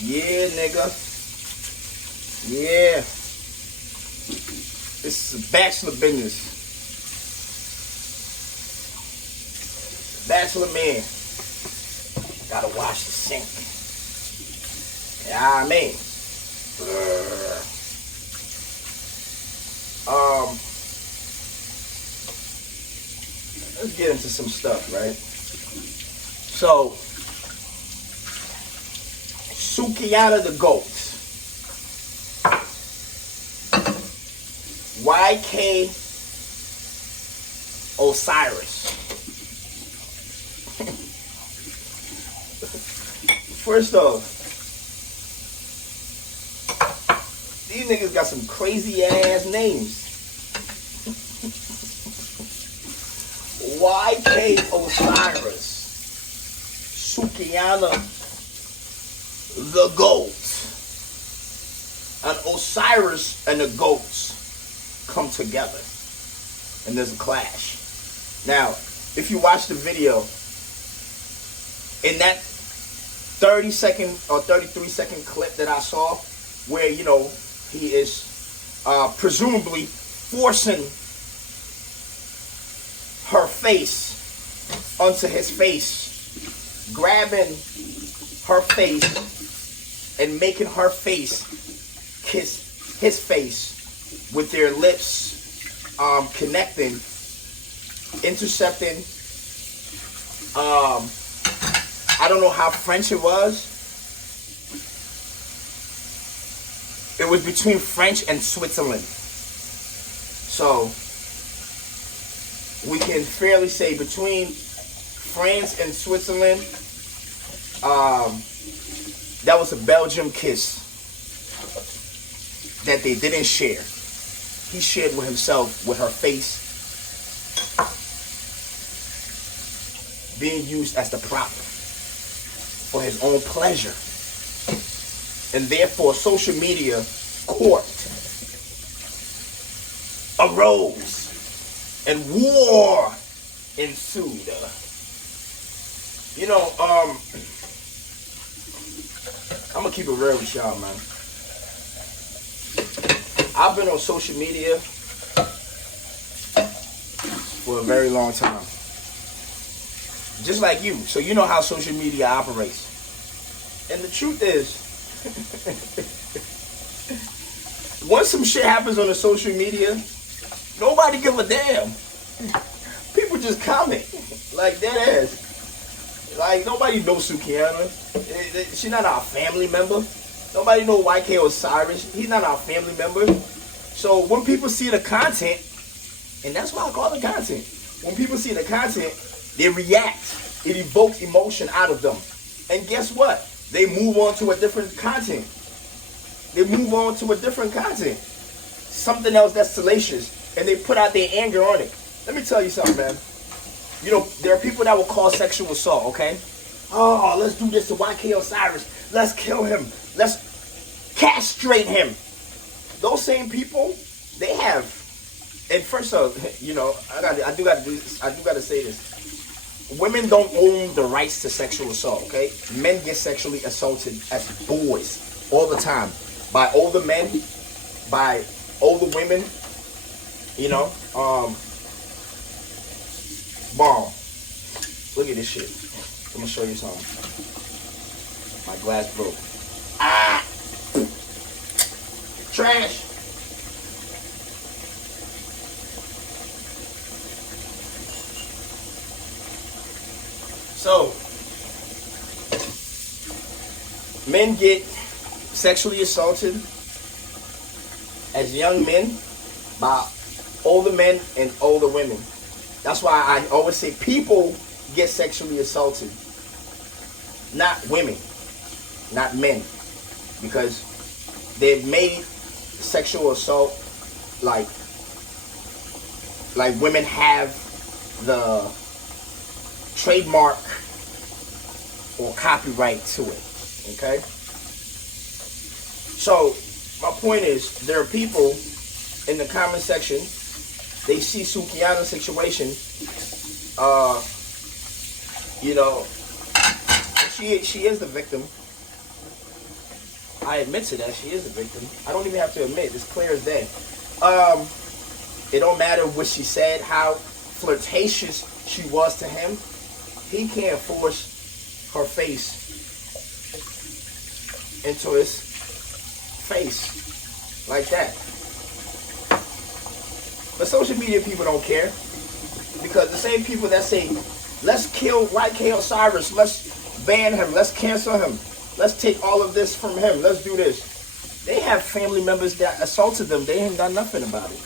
Yeah, nigga. Yeah. This is a bachelor business. Bachelor man. Gotta wash the sink. Yeah, I mean. Let's get into some stuff, right? So, Sukihana the goat. YK Osiris. First off, these niggas got some crazy ass names. YK Osiris. Sukihana the goat. And Osiris and the goats come together. And there's a clash. Now, if you watch the video, in that 30-second or 33-second clip that I saw, where, you know, he is presumably forcing her face onto his face, grabbing her face and making her face kiss his face with their lips connecting, intercepting. I don't know how French it was. It was between French and Switzerland. So we can fairly say between France and Switzerland, that was a Belgium kiss that they didn't share. He shared with himself, with her face being used as the prop for his own pleasure. And therefore, social media court arose and war ensued. You know, I'm gonna keep it real with y'all, man. I've been on social media for a very long time. Just like you. So you know how social media operates. And the truth is, once some shit happens on the social media, nobody give a damn. People just comment. Like, dead ass. Like, nobody knows Sukihana. She's not our family member. Nobody know YK Osiris. He's not our family member. So when people see the content, and that's why I call it content. When people see the content, they react. It evokes emotion out of them. And guess what? They move on to a different content. Something else that's salacious. And they put out their anger on it. Let me tell you something, man. You know, there are people that will call sexual assault, okay? Oh, let's do this to YK Osiris. Let's kill him. Let's castrate him. Those same people, they have. And first off, you know, I do got to say this. Women don't own the rights to sexual assault, okay? Men get sexually assaulted as boys all the time. By older men, by older women, you know. Bomb. Look at this shit. I'm gonna show you something. My glass broke. Ah! Trash. So, men get sexually assaulted as young men by older men and older women. That's why I always say people get sexually assaulted. Not women. Not men. Because they've made sexual assault like women have the trademark or copyright to it. Okay? So, my point is, there are people in the comment section, they see Sukihana's situation, you know, she is the victim. I admit to that. She is a victim. I don't even have to admit. It's clear as day. It don't matter what she said, how flirtatious she was to him. He can't force her face into his face like that. But social media people don't care, because the same people that say, let's kill YK Osiris, let's ban him, let's cancel him, let's take all of this from him, let's do this. They have family members that assaulted them. They ain't done nothing about it.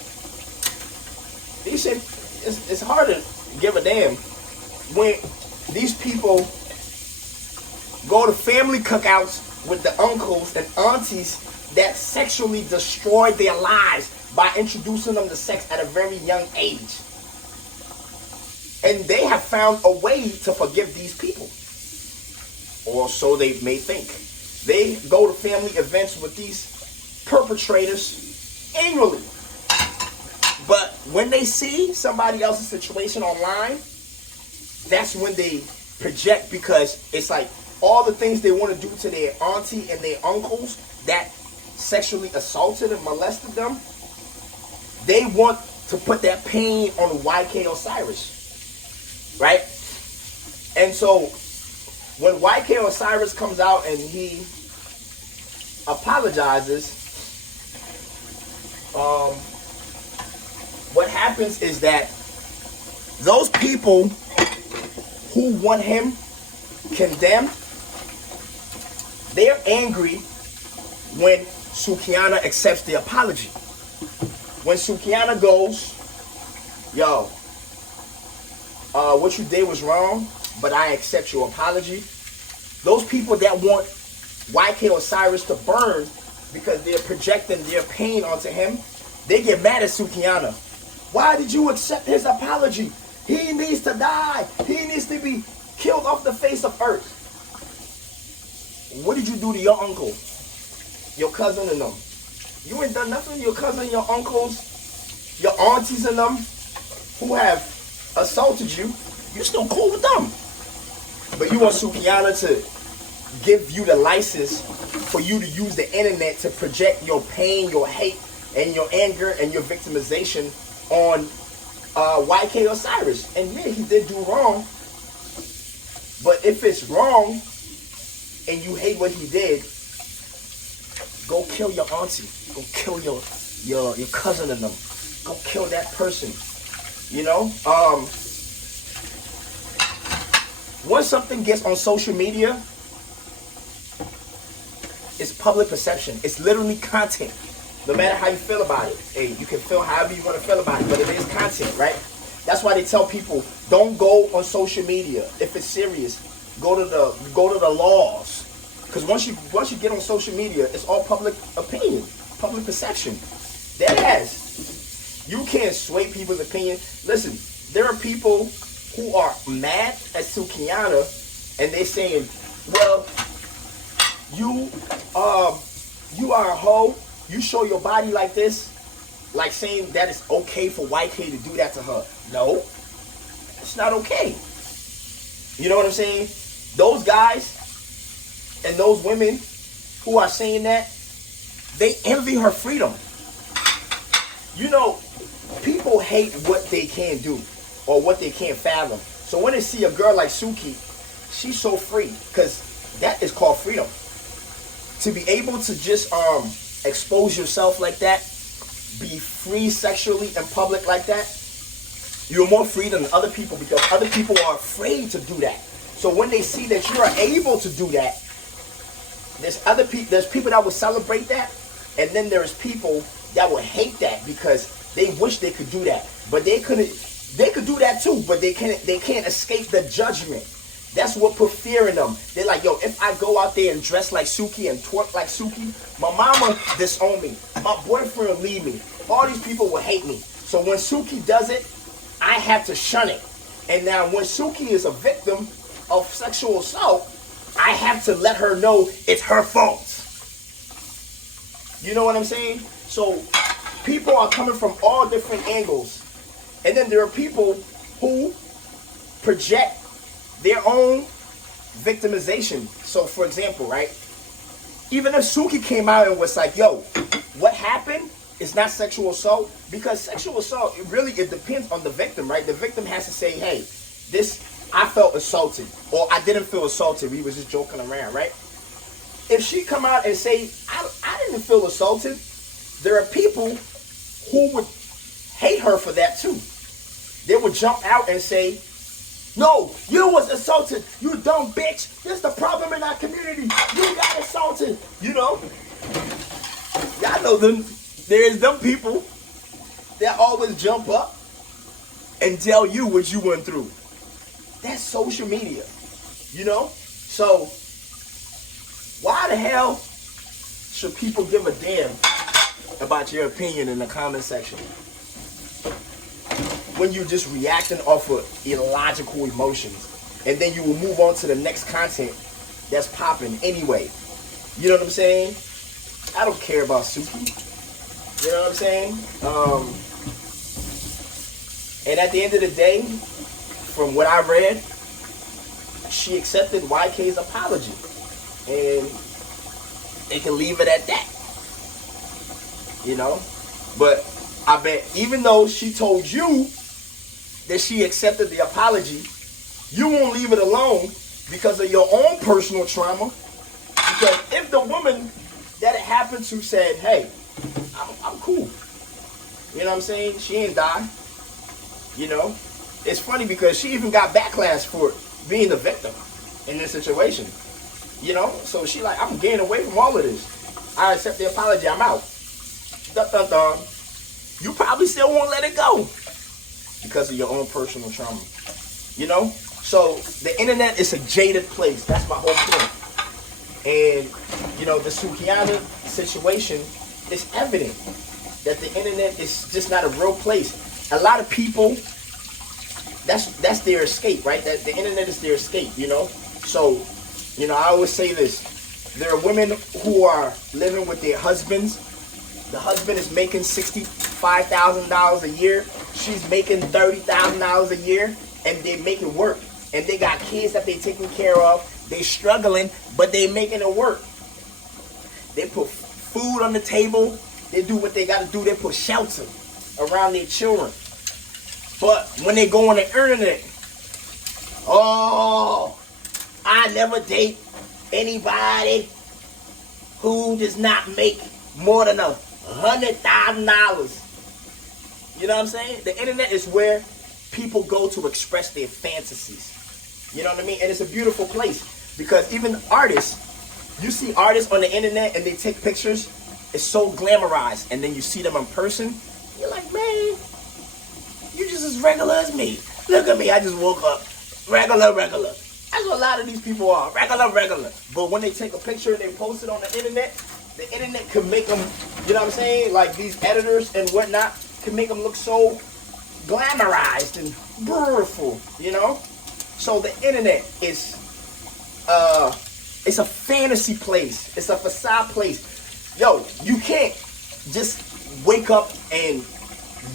These shit, it's hard to give a damn when these people go to family cookouts with the uncles and aunties that sexually destroyed their lives by introducing them to sex at a very young age. And they have found a way to forgive these people. Or so they may think. They go to family events with these perpetrators annually. But when they see somebody else's situation online, that's when they project, because it's like all the things they want to do to their auntie and their uncles that sexually assaulted and molested them, they want to put that pain on YK Osiris, right? And so when YK Osiris comes out and he apologizes, what happens is that those people who want him condemned, they're angry when Sukihana accepts the apology. When Sukihana goes, yo, what you did was wrong, but I accept your apology. Those people that want YK Osiris to burn because they're projecting their pain onto him, they get mad at Sukihana. Why did you accept his apology? He needs to die. He needs to be killed off the face of earth. What did you do to your uncle, your cousin and them? You ain't done nothing. Your cousin, your uncles, your aunties and them who have assaulted you, you still cool with them. But you want Sukihana to give you the license for you to use the internet to project your pain, your hate, and your anger and your victimization on YK Osiris. And yeah, he did do wrong. But if it's wrong and you hate what he did, go kill your auntie. Go kill your cousin and them. Go kill that person. You know? Once something gets on social media, it's public perception. It's literally content. No matter how you feel about it. Hey, you can feel however you want to feel about it, but it is content, right? That's why they tell people, don't go on social media. If it's serious, go to the laws. Because once you get on social media, it's all public opinion, public perception. That has. You can't sway people's opinion. Listen, there are people who are mad at Sukihana and they're saying, well, you are a hoe. You show your body like this, like saying that it's okay for YK to do that to her. No, it's not okay. You know what I'm saying? Those guys and those women who are saying that, they envy her freedom. You know, people hate what they can't do or what they can't fathom. So when they see a girl like Suki, she's so free, because that is called freedom. To be able to just expose yourself like that, be free sexually in public like that, you're more free than other people, because other people are afraid to do that. So when they see that you are able to do that, there's people that will celebrate that, and then there's people that will hate that because they wish they could do that, but they couldn't. They could do that too, but they can't escape the judgment. That's what put fear in them. They're like, yo, if I go out there and dress like Suki and twerk like Suki, my mama disown me. My boyfriend will leave me. All these people will hate me. So when Suki does it, I have to shun it. And now when Suki is a victim of sexual assault, I have to let her know it's her fault. You know what I'm saying? So people are coming from all different angles. And then there are people who project their own victimization. So for example, right? even if Suki came out and was like, yo, what happened is not sexual assault, because sexual assault, it depends on the victim, right? The victim has to say, hey, I felt assaulted, or I didn't feel assaulted, we was just joking around, right? If she come out and say, I didn't feel assaulted, there are people who would hate her for that too. They would jump out and say, no, you was assaulted, you dumb bitch. There's the problem in our community. You got assaulted, you know? Y'all know them. There's them people that always jump up and tell you what you went through. That's social media, you know? So, why the hell should people give a damn about your opinion in the comment section when you're just reacting off of illogical emotions, and then you will move on to the next content that's popping anyway? You know what I'm saying? I don't care about Suki. You know what I'm saying? And at the end of the day, from what I read, she accepted YK's apology, and it can leave it at that. You know? But I bet even though she told you that she accepted the apology, you won't leave it alone because of your own personal trauma. Because if the woman that it happened to said, hey, I'm cool. You know what I'm saying? She ain't die. You know? It's funny because she even got backlash for being the victim in this situation. You know? So she like, I'm getting away from all of this. I accept the apology. I'm out. Dun, dun, dun. You probably still won't let it go because of your own personal trauma. You know? So the internet is a jaded place. That's my whole point. And, you know, the Sukihana situation is evident that the internet is just not a real place. A lot of people, that's their escape, right? That the internet is their escape, you know? So, you know, I always say this. There are women who are living with their husbands. The husband is making $65,000 a year. She's making $30,000 a year, and they make it work. And they got kids that they're taking care of. They struggling, but they making it work. They put food on the table. They do what they got to do. They put shelter around their children. But when they go on the internet, oh, I never date anybody who does not make more than $100,000. You know what I'm saying? The internet is where people go to express their fantasies. You know what I mean? And it's a beautiful place because even artists, you see artists on the internet and they take pictures, it's so glamorized, and then you see them in person, you're like, man, you just as regular as me. Look at me, I just woke up. Regular. That's what a lot of these people are, regular. But when they take a picture and they post it on the internet can make them, you know what I'm saying? Like these editors and whatnot can make them look so glamorized and beautiful, you know? So the internet is, it's a fantasy place. It's a facade place. Yo, you can't just wake up and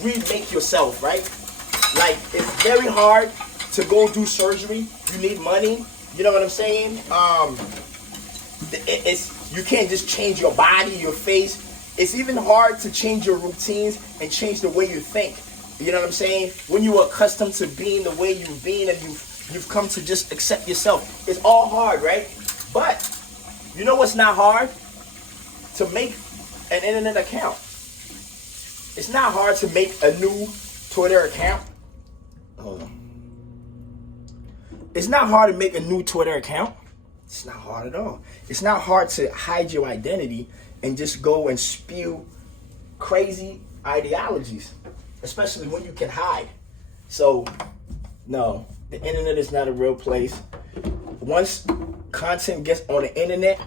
remake yourself, right? Like, it's very hard to go do surgery. You need money. You know what I'm saying? You can't just change your body, your face. It's even hard to change your routines and change the way you think. You know what I'm saying? When you are accustomed to being the way you've been and you've come to just accept yourself. It's all hard, right? But you know what's not hard? To make an internet account. It's not hard to make a new Twitter account. Hold on. It's not hard to make a new Twitter account. It's not hard at all. It's not hard to hide your identity and just go and spew crazy ideologies, especially when you can hide. So, no, the internet is not a real place. Once content gets on the internet,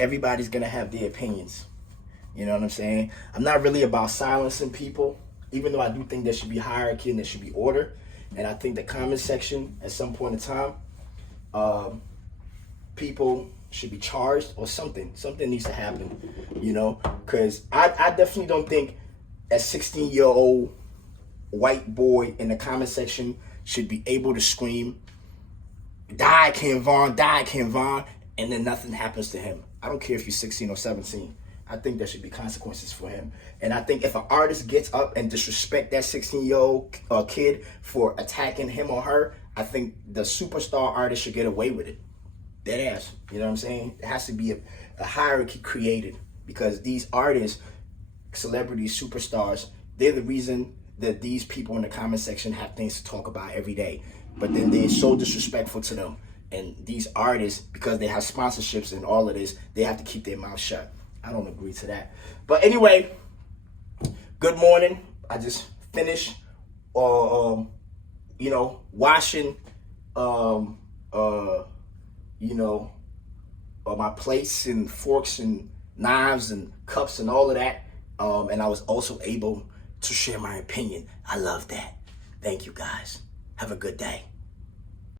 everybody's gonna have their opinions. You know what I'm saying? I'm not really about silencing people, even though I do think there should be hierarchy and there should be order. And I think the comment section, at some point in time, people should be charged or something. Something needs to happen, you know? Because I definitely don't think a 16-year-old white boy in the comment section should be able to scream, die Ken Von, and then nothing happens to him. I don't care if you're 16 or 17. I think there should be consequences for him. And I think if an artist gets up and disrespect that 16-year-old kid for attacking him or her, I think the superstar artist should get away with it. Dead ass. You know what I'm saying? There has to be a hierarchy created, because these artists, celebrities, superstars, they're the reason that these people in the comment section have things to talk about every day. But then they're so disrespectful to them. And these artists, because they have sponsorships and all of this, they have to keep their mouth shut. I don't agree to that. But anyway, good morning. I just finished, washing, my plates and forks and knives and cups and all of that. And I was also able to share my opinion. I love that. Thank you, guys. Have a good day.